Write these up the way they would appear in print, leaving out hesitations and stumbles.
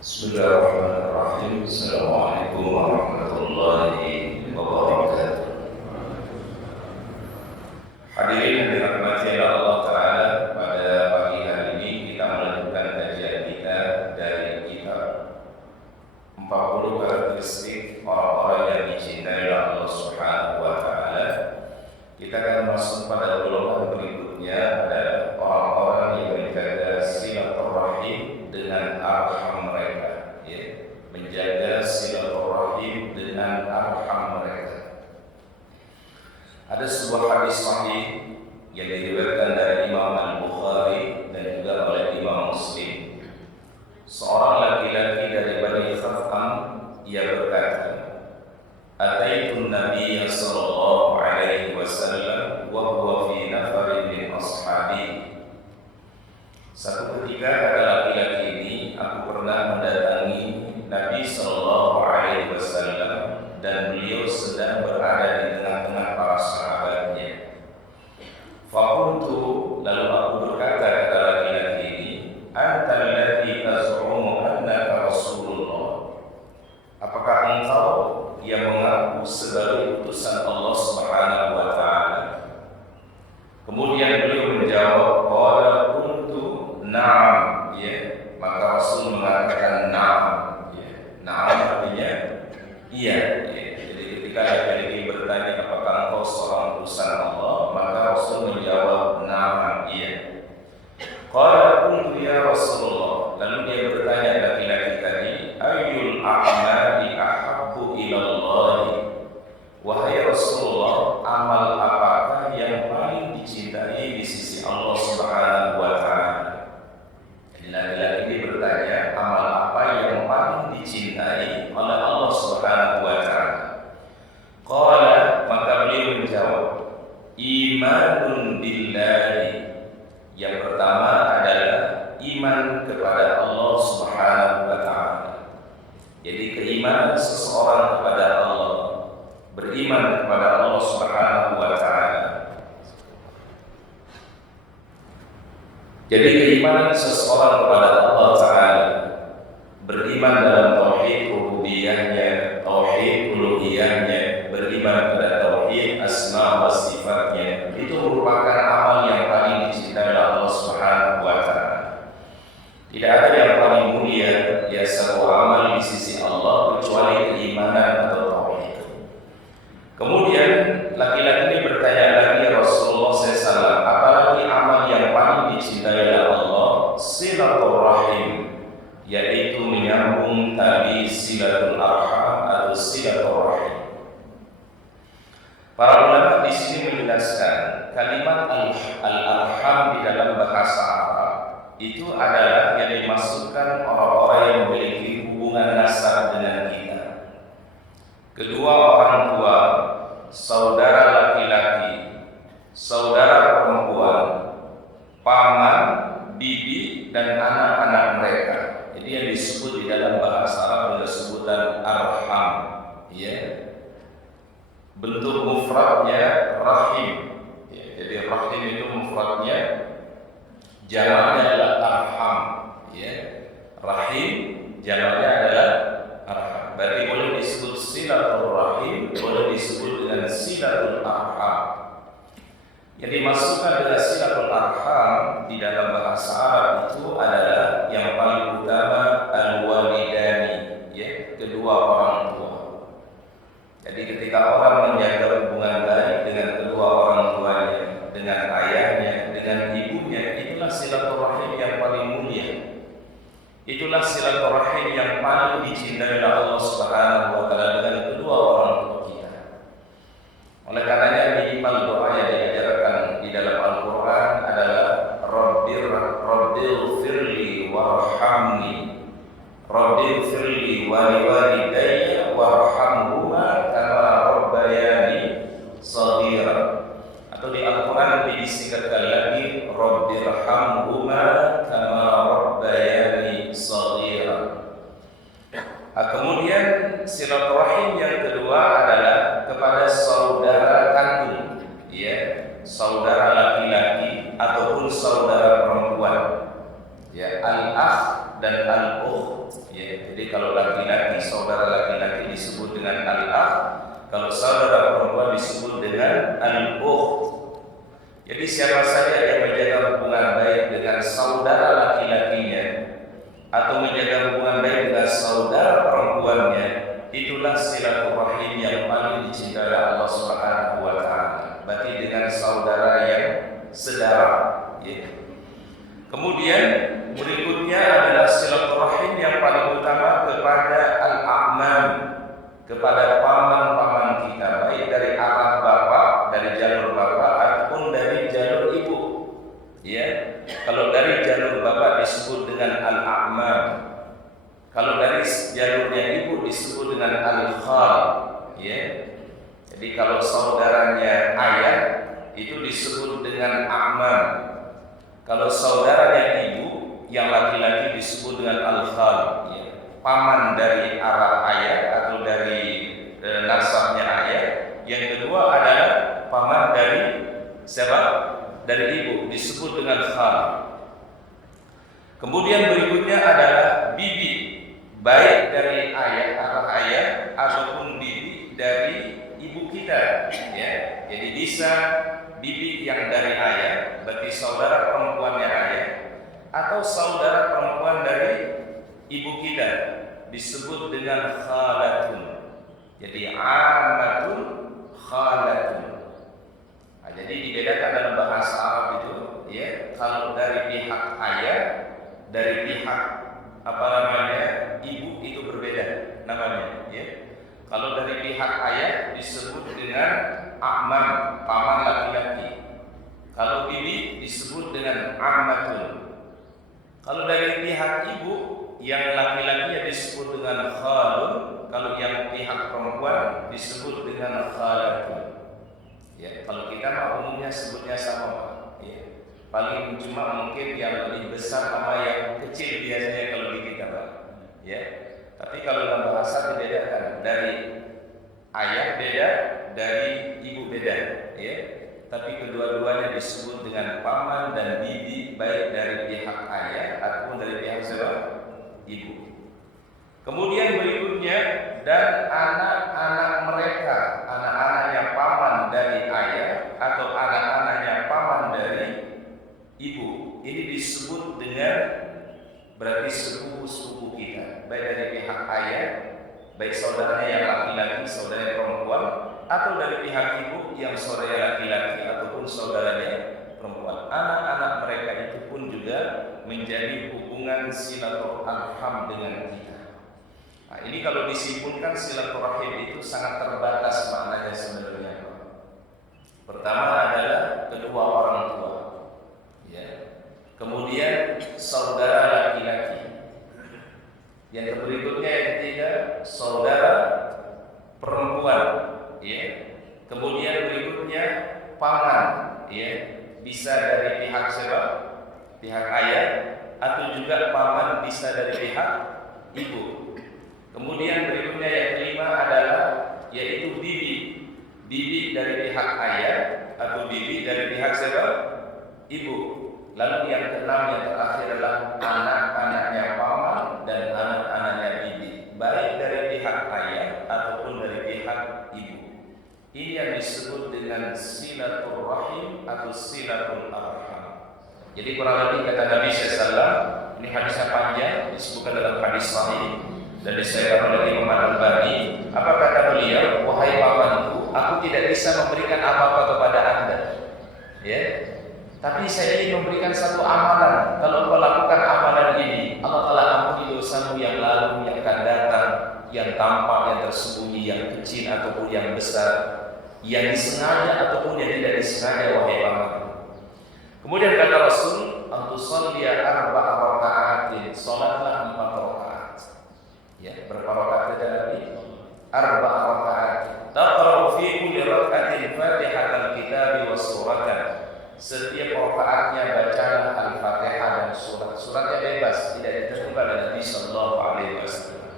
Bismillahirrahmanirrahim. Assalamualaikum warahmatullahi wabarakatuh. Hadirin yang dirahmati Allah Ta'ala, pada pagi hari ini kita melanjutkan kajian kita dari kitab 40 karakteristik orang-orang yang dicintai oleh Allah Subhanahu wa Ta'ala. Kita akan masuk pada golongan berikutnya, adalah orang-orang yang menjaga silaturahim dengan arham mereka, ya, menjaga silaturahim dengan arham mereka. Ada sebuah hadis sahih yang diriwayatkan dari Imam Al-Bukhari dan juga oleh Imam Muslim. Seorang laki-laki dari Bani Khattam, ia berkata, "Ataitun Nabiy sallallahu alaihi wasallam wa huwa fi nafarin min ashabihi." Satu ketika, kata laki-laki ini, aku pernah mendatangi Nabi sallallahu alaihi wasallam dan beliau sedang berada di tengah-tengah para sahabatnya. Faqultu, lalu aku berkata, kata laki-laki ini, "Anta alladhi taz'umu annaka Rasulullah." Apakah engkau yang mengaku sebagai utusan Allah Subhanahu wa Ta'ala? Kemudian beliau menjawab, qala kuntu na'am, ya. Maka Rasul mengatakan na'am, ya. Na'am artinya iya, ya. Jadi ketika laki-laki bertanya, apakah engkau seorang utusan Allah, maka Rasul menjawab na'am, iya. Qala kuntu ya Rasulullah. Lalu dia bertanya, laki-laki tadi, ayyul a'mali ahabbu ilallah. Wahai Rasulullah, amal apakah yang paling dicintai di sisi Allah Subhanahu wa Ta'ala? Jadi laki-laki ini bertanya, amal apa yang paling dicintai oleh Allah Subhanahu wa Ta'ala? Qala, maka beliau menjawab, imanun billahi. Yang pertama adalah iman kepada Allah Subhanahu wa Ta'ala. Jadi keimanan seseorang kepada Allah, beriman kepada Allah Subhanahu wa Ta'ala. Jadi keimanan seseorang kepada Allah Ta'ala, beriman dalam tauhid rububiyahnya, tauhid uluhiyahnya, beriman pada tauhid asma wa sifatnya, itu merupakan amal yang paling dicintai oleh Allah Subhanahu wa Ta'ala. Tidak ada yang paling mulia, ya, sebuah amal di sisi Allah kecuali keimanan atau tauhid. Kemudian laki-laki ini bertanya lagi, Rasulullah SAW, apalagi amal yang paling dicintai oleh Allah? Silaturahim, yaitu menyambung tali silatul arham atau silaturahim. Para ulama di sini menjelaskan kalimat al-arham di dalam bahasa Arab itu adalah yang dimaksudkan orang-orang yang memiliki hubungan nasab dengan kita. Kedua orang tua, saudara laki-laki, saudara perempuan, paman, bibi, dan anak-anak mereka. Jadi yang disebut di dalam bahasa Arab adalah sebutan arham, ya. Bentuk mufradnya rahim, ya. Jadi rahim itu mufradnya, jamaknya adalah arham, ya. Rahim jamaknya adalah arham. Berarti boleh disebut silatul rahim, boleh disebut dengan silatul arham. Yang dimaksudkan dengan silatul arham di dalam bahasa Arab itu adalah yang paling utama al-walidani, ya, kedua orang tua. Jadi ketika orang menjaga hubungan baik dengan kedua orang tuanya, dengan ayahnya, dengan ibunya, itulah silaturahim yang paling mulia. Itulah silaturahim yang paling dicintai oleh Allah Subhanahu wa Ta'ala dengan kedua orang tua kita. Oleh karenanya minimal doa yang diajarkan di dalam Al-Quran adalah Rabbil firli warhamni, Rabbil firli waliwalidayya warhamhuma kama rabbayani shaghira. Atau di Al-Quran lebih disingkatkan lagi, Rabbirhamhuma kama rabbayani shaghira. Kemudian silaturahim yang kedua adalah kepada saudara kandung, ya, saudara laki-laki ataupun saudara perempuan, ya, al-akh dan al-ukht. Ya, jadi kalau laki-laki, saudara laki-laki disebut dengan al-akh, kalau saudara perempuan disebut dengan al-ukht. Jadi siapa saja yang menjaga hubungan baik dengan saudara laki-lakinya atau menjaga hubungan baik dengan saudara perempuannya, itulah silaturahim yang paling dicintai Allah Subhanahu wa taala. Berarti dengan saudara yang sedara, ya. Kemudian berikutnya adalah silaturahim yang paling utama kepada al-a'mam, kepada paman-paman kita, baik dari arah bapak, dari jalur bapak ataupun dari jalur ibu. Ya, kalau dari jalur bapak disebut dengan al-a'mam, kalau dari jalurnya ibu disebut dengan al-khal. Ya, jadi kalau saudaranya ayah itu disebut dengan a'mam. Kalau saudaranya ibu yang laki-laki disebut dengan al-khal. Ya, paman dari arah ayah atau dari nasabnya ayah. Yang kedua adalah paman dari siapa? Dari ibu disebut dengan khal. Kemudian berikutnya adalah bibi, baik dari ayah arah ayah ataupun bibi dari ibu kita. Ya, jadi bisa bibi yang dari ayah, berarti saudara perempuannya ayah, atau saudara perempuan dari ibu kita disebut dengan khalatun. Jadi amatun, khalatun. Nah, jadi dibedakan dalam bahasa Arab itu, ya, kalau dari pihak ayah, dari pihak ibu itu berbeda namanya, ya. Kalau dari pihak ayah disebut dengan a'mam, paman laki-laki. Kalau bibi disebut dengan ammatun. Kalau dari pihak ibu yang laki-lakinya disebut dengan khalun, kalau yang pihak perempuan disebut dengan khalatun. Ya, kalau kita mah umumnya sebutnya sama, ya. Paling cuma mungkin yang lebih besar sama yang kecil biasanya kalau di kita, Pak. Ya. Tapi kalau dalam bahasa dibedakan, dari ayah beda, dari ibu beda, ya. Tapi kedua-duanya disebut dengan paman dan bibi, baik dari pihak ayah ataupun dari pihak siapa? Ibu. Kemudian berikutnya, dan anak-anak mereka, anak-anaknya paman dari ayah atau anak-anaknya paman dari ibu. Ini disebut dengan berarti sepupu-sepupu kita, baik dari pihak ayah, baik saudaranya yang laki-laki, saudaranya perempuan, atau dari pihak ibu yang saudaranya laki-laki ataupun saudaranya perempuan. Anak-anak mereka itu pun juga menjadi hubungan silaturahim dengan kita. Nah, ini kalau disimpulkan silaturahim itu sangat terbatas maknanya sebenarnya. Pertama adalah kedua orang tua, ya. Kemudian saudara laki-laki. Yang berikutnya yang ketiga saudara perempuan, ya. Kemudian berikutnya paman, ya. Bisa dari pihak siapa? Pihak ayah, atau juga paman bisa dari pihak ibu. Kemudian berikutnya yang kelima adalah yaitu bibi. Bibi dari pihak ayah atau bibi dari pihak siapa? Ibu. Lalu yang keenam yang terakhir adalah anak-anaknya paman dan anak-anaknya bibi, baik dari pihak ayah ataupun dari pihak ibu. Ini yang disebut dengan silaturahim atau silatul arham. Jadi kurang lebih kata Nabi SAW, ini hadisnya panjang, disebutkan dalam hadis sahih dan disebutkan oleh Imam Al-Albani. Apa kata beliau? Wahai pamanku, aku tidak bisa memberikan apa-apa kepada anda, ya. Tapi saya ingin memberikan satu amalan. Kalau kau lakukan amalan ini, Allah telah ampuni dosamu yang lalu, yang akan datang, yang tampak, yang tersembunyi, yang kecil ataupun yang besar, yang disengaja ataupun yang tidak disengaja, wahai pamanku. Kemudian kata Rasul, "Antusalliya arba'a raka'atin." Salatlah 4 rakaat. Ya, berapa rakaat kata Nabi? 4 rakaat. Taqra'u fi kulli raka'atin Fatihatal Kitab wa suratan. Setiap rakaatnya bacalah Al-Fatihah dan surat. Suratnya bebas, tidak ditentukan oleh Nabi sallallahu alaihi wasallam.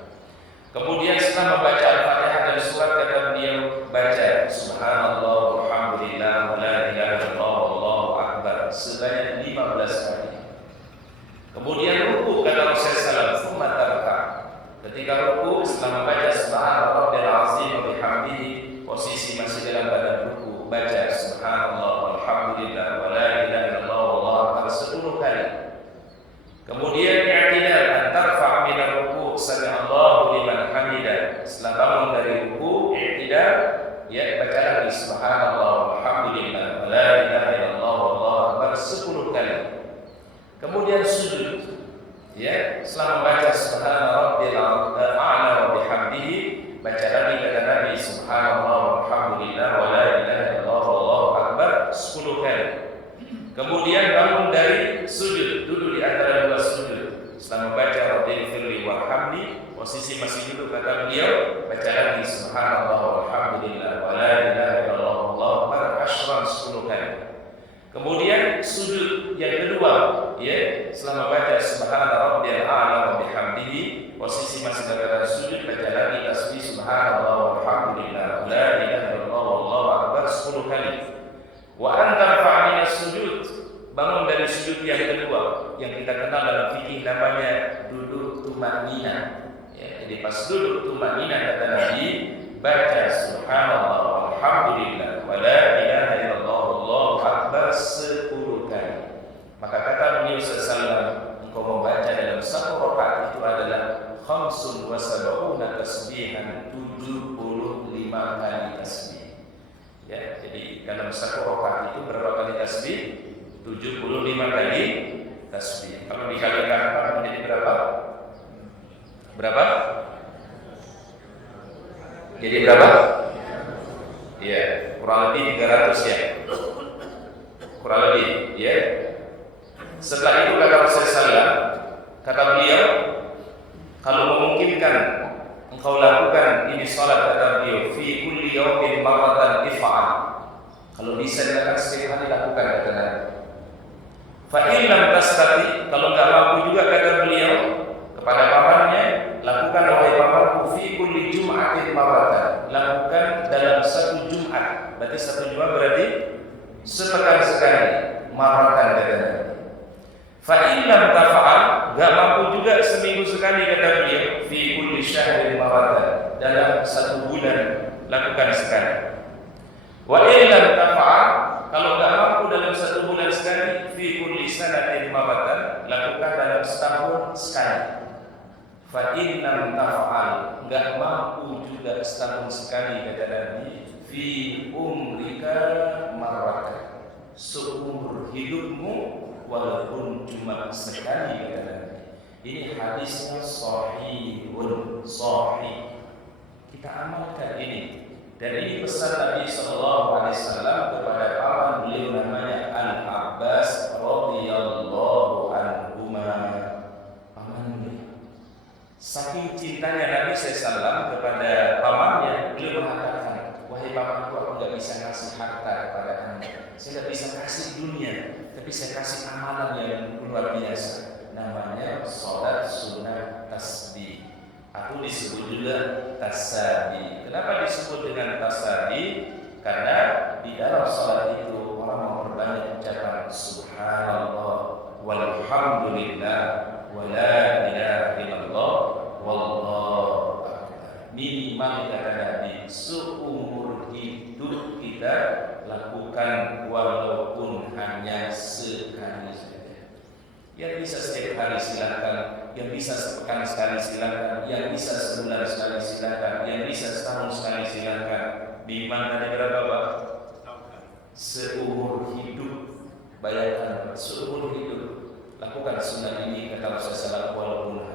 Kemudian setelah membaca Al-Fatihah dan surat, kata beliau, baca subhanallah walhamdulillah wa la ilaha illallah wallahu akbar sebanyak 15 kali. Kemudian ruku, kata Rasulullah Ya, setelah membaca subhana rabbiyal a'la wa bihamdihi, baca lagi kata Nabi subhanallah walhamdulillah wa la ilaha illallah wallahu akbar 10 kali. Kemudian bangun dari sujud, duduk di antara dua sujud. Setelah membaca rabbighfirli warhamni, posisi masih duduk kata beliau, baca lagi subhanallah walhamdulillah wa la ilaha illallah wallahu akbar 10 kali. Kemudian sujud yang kedua, ya, setelah membaca subhana rabbiyal a'la wa bihamdihi, posisi masih dalam sujud, baca lagi tasbih subhanallah walhamdulillah la ilaha illallah wallahu akbar 10 kali. Wa anta fa'ina sujud, bangun dari sujud yang kedua yang kita kenal dalam fikih namanya duduk tumanina. Ya, jadi pas duduk tumanina kata Nabi, baca subhanallah walhamdulillah wa la ilaha illallah wallahu akbar 10 kali. Maka kata beliau sallallahu, engkau membaca dalam satu rakaat itu adalah 75 tasbihan, 75 kali tasbih. Ya, jadi dalam satu rakaat itu berapa kali tasbih? 75 kali tasbih. Kalau dikalikan 4 menjadi berapa? Berapa? Jadi berapa? Iya, kurang lebih 300 ya. Kurang lebih, ya. Setelah itu kata Rasulullah, kata beliau, kalau memungkinkan engkau lakukan ini salat, kata beliau, fi kulli yawmin marratan if'al. Kalau bisa dilakukan setiap hari lakukan, kata Nabi. Fa in lam tastati, kalau enggak mampu juga, kata beliau kepada pamannya, lakukan wahai pamanku fi kulli jum'atin marratan. Lakukan dalam satu Jumat. Berarti satu Jumat berarti sepekan sekali, marratan, kata Nabi. Fa in lam tafa'al, enggak mampu juga seminggu sekali, kata beliau, fi kulli syahrin marratan. Dalam satu bulan lakukan sekali. Wa in lam tafa'al, kalau enggak mampu dalam satu bulan sekali, fi kulli sanatin marratan, lakukan dalam setahun sekali. Fa in lam tafa'al, enggak mampu juga setahun sekali, kata Nabi, fi umrika marratan, seumur hidupmu walaupun cuma sekali, kata Nabi. Ini hadisnya sahihun, sahih. Kita amalkan ini. Dan ini pesan Nabi sallallahu alaihi wasallam kepada paman beliau namanya Al-Abbas radhiyallahu anhuma. Paman beliau. Saking cintanya Nabi sallallahu alaihi wasallam kepada pamannya, beliau mengatakan, wahai pamanku, aku enggak bisa ngasih harta kepada anda. Saya enggak bisa kasih dunia, tapi saya kasih amalan yang luar biasa. Namanya salat sunnah tasbih. Aku disebut juga tasbih. Kenapa disebut dengan tasbih? Karena di dalam salat itu orang memperbanyak ucapan subhanallah walhamdulillah wa la ilaha illallah wallahu akbar. Minimal, kata Nabi, seumur hidup kita lakukan walaupun hanya sekali saja. Yang bisa setiap hari silakan, yang bisa sepekan sekali silakan, yang bisa sebulan sekali silakan, yang bisa setahun sekali silakan. Bimbang tadi berapa, Pak? Seumur hidup. Bayangkan, seumur hidup lakukan sunnah ini, kata Rasulullah, walaupun